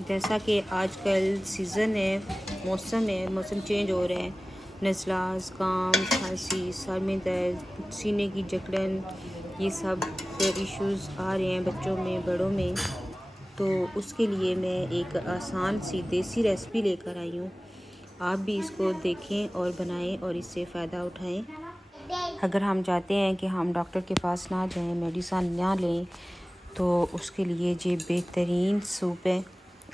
जैसा कि आजकल सीज़न है, मौसम चेंज हो रहा है। नज़ला, ज़ुकाम, खांसी, सर में दर्द, सीने की जकड़न, ये सब इश्यूज़ आ रहे हैं बच्चों में, बड़ों में। तो उसके लिए मैं एक आसान सी देसी रेसिपी लेकर आई हूँ। आप भी इसको देखें और बनाएं और इससे फ़ायदा उठाएं। अगर हम चाहते हैं कि हम डॉक्टर के पास ना जाएं, मेडिसिन ना लें, तो उसके लिए ये बेहतरीन सूप है।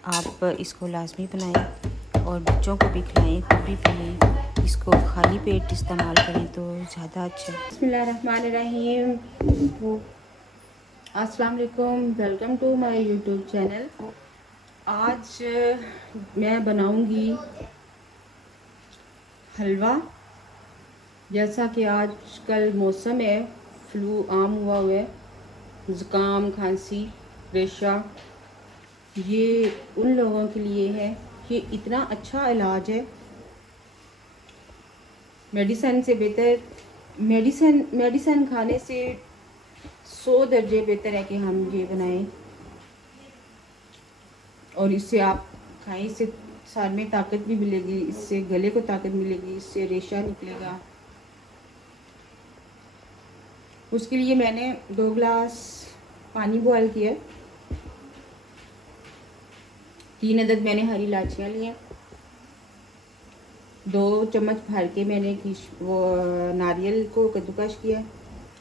आप इसको लाजमी बनाएं और बच्चों को भी खिलाएं, खुद भी पिएं। इसको खाली पेट इस्तेमाल करें तो ज़्यादा अच्छा है। बिस्मिल्लाहिर्रहमानिर्रहीम। अस्सलाम वालेकुम, welcome to my YouTube channel. आज मैं बनाऊंगी हलवा। जैसा कि आजकल मौसम है, फ्लू आम हुआ है, ज़ुकाम, खांसी, रेशा, ये उन लोगों के लिए है। ये इतना अच्छा इलाज है, मेडिसिन से बेहतर। मेडिसिन खाने से 100 दर्जे बेहतर है कि हम ये बनाएं और इससे आप खाएं। इससे सर में ताकत भी मिलेगी, इससे गले को ताकत मिलेगी, इससे रेशा निकलेगा। उसके लिए मैंने 2 गिलास पानी बॉयल किया। 3 अदद मैंने हरी इलायचियाँ ली हैं। 2 चम्मच भर के मैंने वो नारियल को कद्दूकस किया।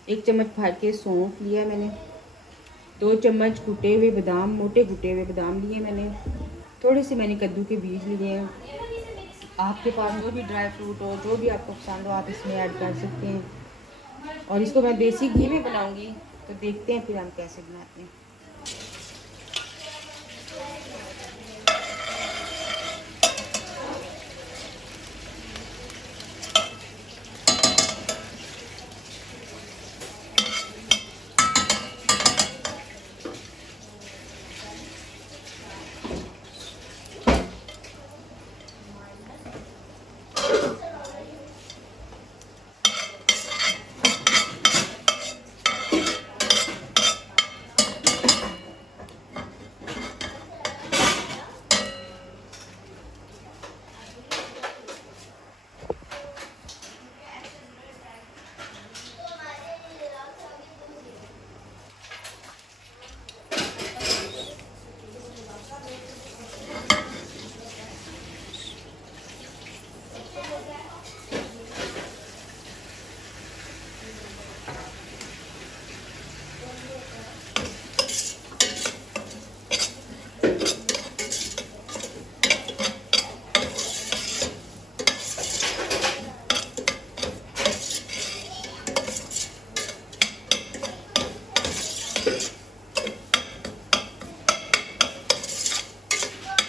1 चम्मच भर के सौंफ लिया मैंने। 2 चम्मच कुटे हुए बादाम, मोटे कुटे हुए बादाम लिए मैंने। थोड़े से मैंने कद्दू के बीज लिए हैं। आपके पास जो भी ड्राई फ्रूट हो, जो भी आपको पसंद हो, आप इसमें ऐड कर सकते हैं। और इसको मैं देसी घी में बनाऊंगी, तो देखते हैं फिर हम कैसे बनाते हैं।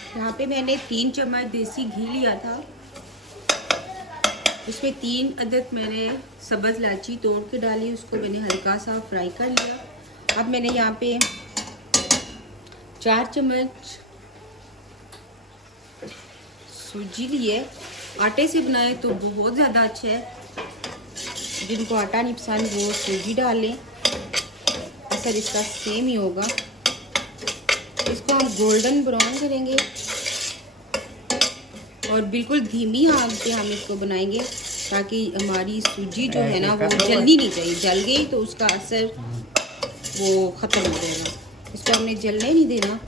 यहाँ पे मैंने 3 चम्मच देसी घी लिया था। इसमें 3 अदद मैंने सब्ज़ इलायची तोड़ के डाली, उसको मैंने हल्का सा फ्राई कर लिया। अब मैंने यहाँ पे 4 चम्मच सूजी ली है। आटे से बनाए तो बहुत ज़्यादा अच्छा है। जिनको आटा नहीं पसंद वो सूजी डाल लें, असर इसका सेम ही होगा। इसको हम गोल्डन ब्राउन करेंगे और बिल्कुल धीमी आंच पे हम इसको बनाएंगे, ताकि हमारी सूजी जो है ना वो जलनी नहीं चाहिए। जल गई तो उसका असर वो ख़त्म हो जाएगा। इसको हमने जलने नहीं देना।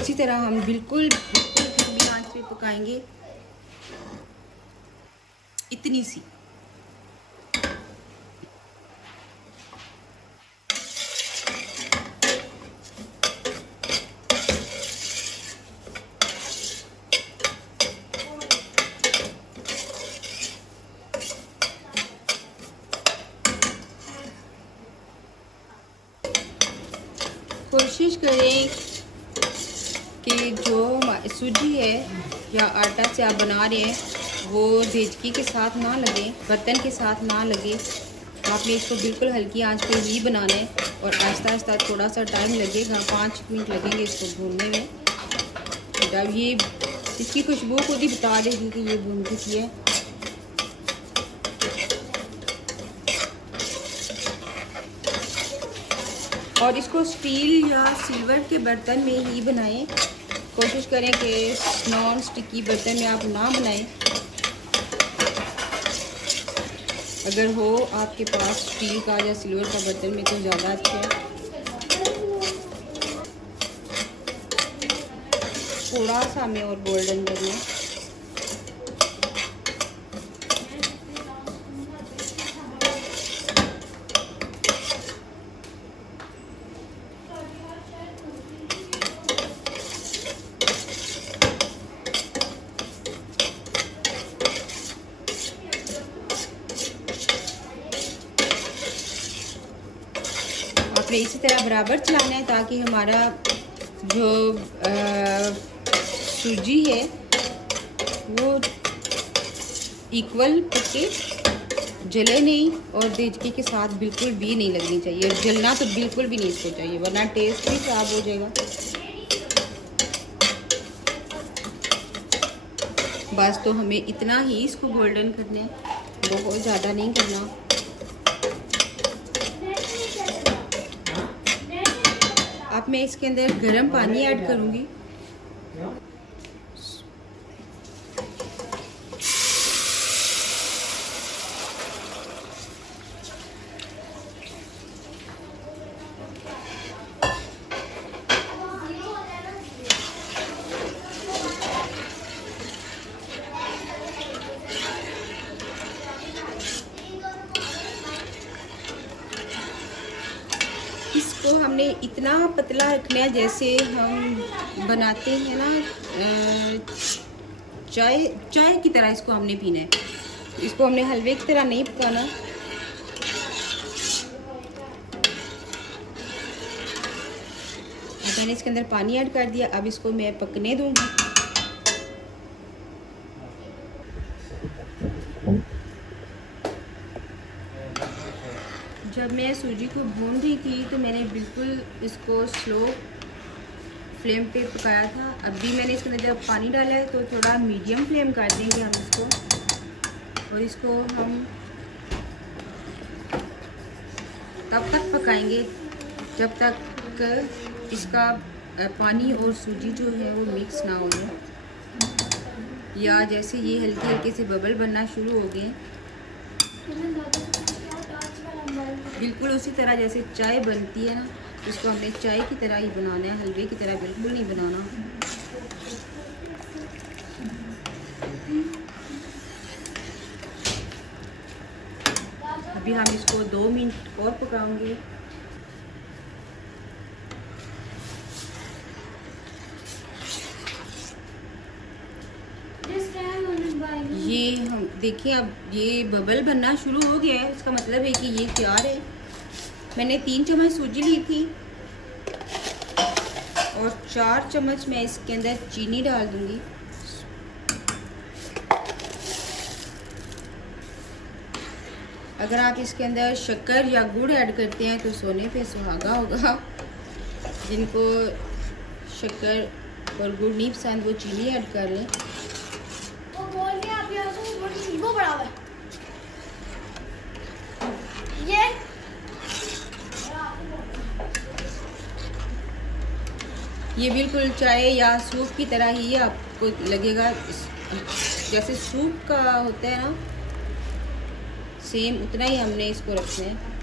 इसी तरह हम बिल्कुल धीमी आंच पे पकाएंगे, इतनी सी। कोशिश करें कि जो सूजी है या आटा से आप बना रहे हैं वो देचकी के साथ ना लगे, बर्तन के साथ ना लगे। आपने इसको बिल्कुल हल्की आंच पे ही बनाना है और आहिस्ता आहिस्ता थोड़ा सा टाइम लगेगा, 5 मिनट लगेंगे इसको भूनने में। जब ये इसकी खुशबू खुद ही बता देगी कि ये भून चुकी है। और इसको स्टील या सिल्वर के बर्तन में ही बनाएं। कोशिश करें कि नॉन स्टिकी बर्तन में आप ना बनाएं। अगर हो आपके पास स्टील का या सिल्वर का बर्तन में तो ज़्यादा अच्छा है। थोड़ा सा हमें और गोल्डन करना है। आपने इसी तरह बराबर चलाना है ताकि हमारा जो सूजी है वो इक्वल पके, जले नहीं और देचकी के साथ बिल्कुल भी नहीं लगनी चाहिए। जलना तो बिल्कुल भी नहीं इसको चाहिए, वरना टेस्ट भी खराब हो जाएगा। बस तो हमें इतना ही इसको गोल्डन करना है, बहुत ज़्यादा नहीं करना। अब मैं इसके अंदर गर्म पानी ऐड करूँगी। इसको हमने इतना पतला रखना है जैसे हम बनाते हैं ना चाय की तरह इसको हमने पीना है। इसको हमने हलवे की तरह नहीं पकाना। मैंने इसके अंदर पानी ऐड कर दिया। अब इसको मैं पकने दूंगी। जब मैं सूजी को भून रही थी तो मैंने बिल्कुल इसको स्लो फ्लेम पे पकाया था। अब भी मैंने इसके अंदर जब पानी डाला है तो थोड़ा मीडियम फ्लेम कर देंगे हम इसको, और इसको हम तब तक पकाएंगे जब तक इसका पानी और सूजी जो है वो मिक्स ना हो जाए, या जैसे ये हल्के हल्के से बबल बनना शुरू हो गए, बिल्कुल उसी तरह जैसे चाय बनती है ना, इसको हमने चाय की तरह ही बनाना है, हलवे की तरह बिल्कुल नहीं बनाना। अभी हम इसको 2 मिनट और पकाएंगे। ये हम देखिए अब ये बबल बनना शुरू हो गया है, इसका मतलब है कि ये तैयार है। मैंने 3 चम्मच सूजी ली थी और 4 चम्मच मैं इसके अंदर चीनी डाल दूंगी। अगर आप इसके अंदर शक्कर या गुड़ ऐड करते हैं तो सोने पे सुहागा होगा। जिनको शक्कर और गुड़ नहीं पसंद वो चीनी ऐड कर लें। वो बराबर ये बिल्कुल चाय या सूप की तरह ही आपको लगेगा, जैसे सूप का होता है ना, सेम उतना ही हमने इसको रखना है।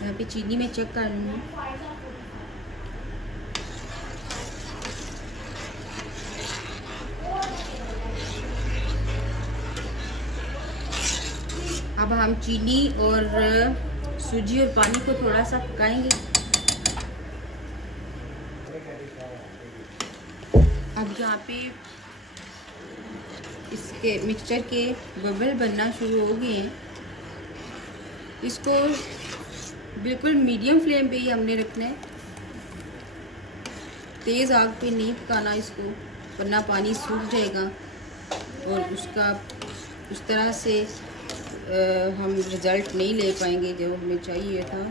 यहाँ पे चीनी में चेक कर रही हूँ। अब हम चीनी और सूजी और पानी को थोड़ा सा पकाएंगे। अब यहाँ पे इसके मिक्सचर के बबल बनना शुरू हो गए हैं। इसको बिल्कुल मीडियम फ्लेम पे ही हमने रखना है, तेज़ आग पे नहीं पकाना इसको, वरना पानी सूख जाएगा और उसका उस तरह से हम रिज़ल्ट नहीं ले पाएंगे जो हमें चाहिए था।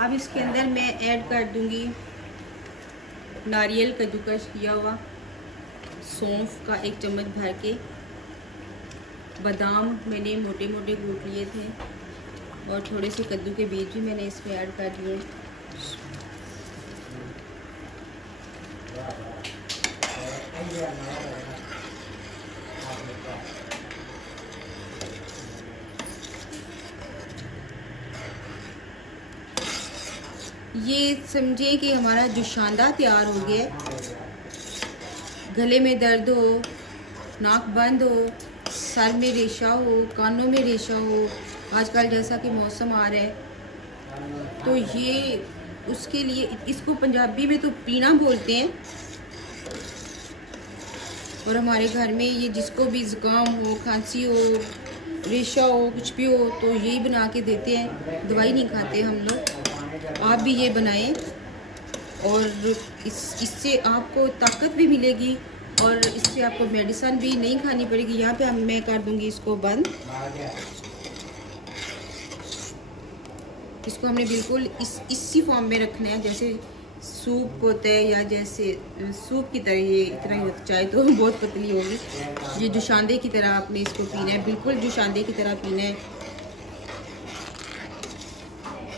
अब इसके अंदर मैं ऐड कर दूंगी नारियल कद्दूकस किया हुआ, सौंफ का 1 चम्मच भर के, बादाम मैंने मोटे मोटे कूट लिए थे और थोड़े से कद्दू के बीज भी मैंने इसमें ऐड कर दिए। ये समझे कि हमारा जुशांदा तैयार हो गया। गले में दर्द हो, नाक बंद हो, सर में रेशा हो, कानों में रेशा हो, आजकल जैसा कि मौसम आ रहा है, तो ये उसके लिए, इसको पंजाबी में तो पीना बोलते हैं, और हमारे घर में ये जिसको भी ज़ुकाम हो, खांसी हो, रेशा हो, कुछ भी हो, तो यही बना के देते हैं। दवाई नहीं खाते हम लोग। आप भी ये बनाएं और इससे आपको ताकत भी मिलेगी और इससे आपको मेडिसिन भी नहीं खानी पड़ेगी। यहाँ पे मैं कर दूँगी इसको बंद। इसको हमने बिल्कुल इसी फॉर्म में रखना है जैसे सूप होता है, या जैसे सूप की तरह ये इतना ही होता, चाहे तो बहुत पतली होगी। ये जुशांदे की तरह आपने इसको पीना है, बिल्कुल जुशांदे की तरह पीना है।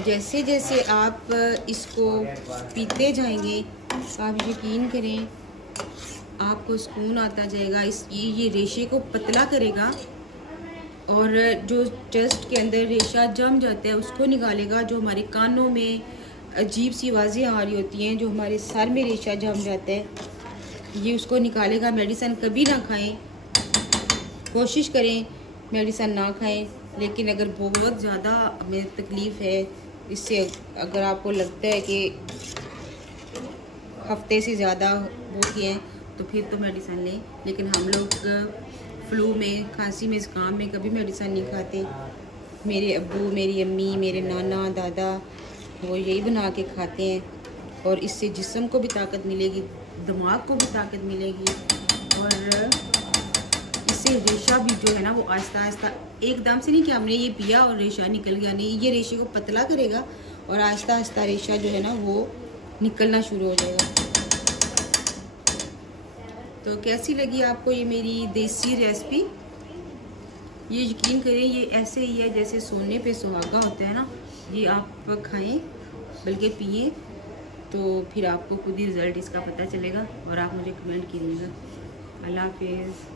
जैसे जैसे आप इसको पीते जाएंगे, आप यकीन करें आपको सुकून आता जाएगा। ये रेशे को पतला करेगा और जो चेस्ट के अंदर रेशा जम जाता है उसको निकालेगा। जो हमारे कानों में अजीब सी आवाज़ें आ रही होती हैं, जो हमारे सर में रेशा जम जाता है, ये उसको निकालेगा। मेडिसिन कभी ना खाएं, कोशिश करें मेडिसिन ना खाएं, लेकिन अगर बहुत ज़्यादा हमें तकलीफ़ है इससे, अगर आपको लगता है कि हफ्ते से ज़्यादा हो गए हैं, तो फिर तो मेडिसिन लें। लेकिन हम लोग फ्लू में, खांसी में, ज़ुकाम में कभी मेडिसिन नहीं खाते। मेरे अब्बू, मेरी अम्मी, मेरे नाना, दादा वो यही बना के खाते हैं और इससे जिस्म को भी ताकत मिलेगी, दिमाग को भी ताकत मिलेगी और इससे रेशा भी जो है ना वो आहिस्ता आहिस्ता, एकदम से नहीं कि हमने ये पिया और रेशा निकल गया, नहीं, ये रेशे को पतला करेगा और आहिस्ता आहिस्ता रेशा जो है ना वो निकलना शुरू हो जाएगा। तो कैसी लगी आपको ये मेरी देसी रेसिपी? ये यकीन करें ये ऐसे ही है जैसे सोने पे सुहागा होता है ना, ये आप खाएं बल्कि पिए, तो फिर आपको खुद ही रिज़ल्ट इसका पता चलेगा और आप मुझे कमेंट कीजिएगा। अल्लाह हाफिज़।